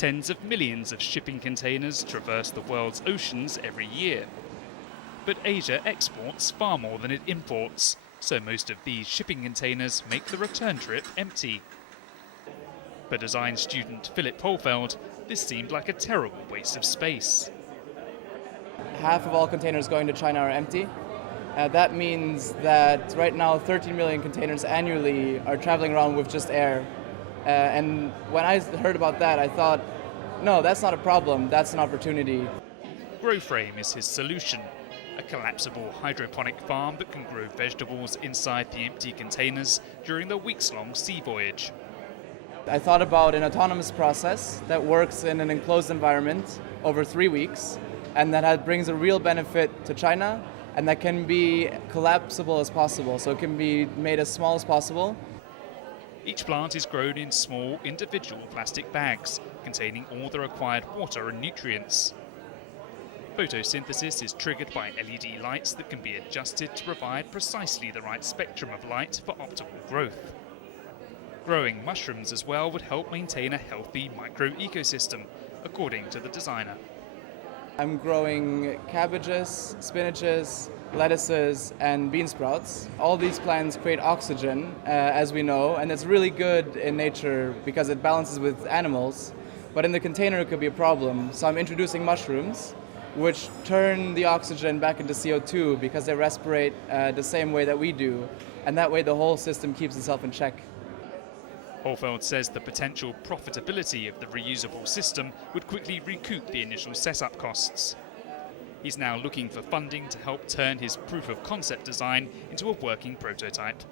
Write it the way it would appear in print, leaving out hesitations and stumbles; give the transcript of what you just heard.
Tens of millions of shipping containers traverse the world's oceans every year. But Asia exports far more than it imports, so most of these shipping containers make the return trip empty. For design student Philippe Hohlfeld, this seemed like a terrible waste of space. Half of all containers going to China are empty. That means that right now 13 million containers annually are traveling around with just air. And when I heard about that, I thought, no, that's not a problem, that's an opportunity. GrowFrame is his solution, a collapsible hydroponic farm that can grow vegetables inside the empty containers during the weeks-long sea voyage. I thought about an autonomous process that works in an enclosed environment over 3 weeks, and that brings a real benefit to China, and that can be collapsible as possible, so it can be made as small as possible. Each plant is grown in small individual plastic bags containing all the required water and nutrients. Photosynthesis is triggered by LED lights that can be adjusted to provide precisely the right spectrum of light for optimal growth. Growing mushrooms as well would help maintain a healthy micro-ecosystem, according to the designer. I'm growing cabbages, spinaches, lettuces, and bean sprouts. All these plants create oxygen, as we know, and it's really good in nature because it balances with animals. But in the container, it could be a problem. So I'm introducing mushrooms, which turn the oxygen back into CO2 because they respirate the same way that we do. And that way, the whole system keeps itself in check. Hohlfeld says the potential profitability of the reusable system would quickly recoup the initial setup costs. He's now looking for funding to help turn his proof of concept design into a working prototype.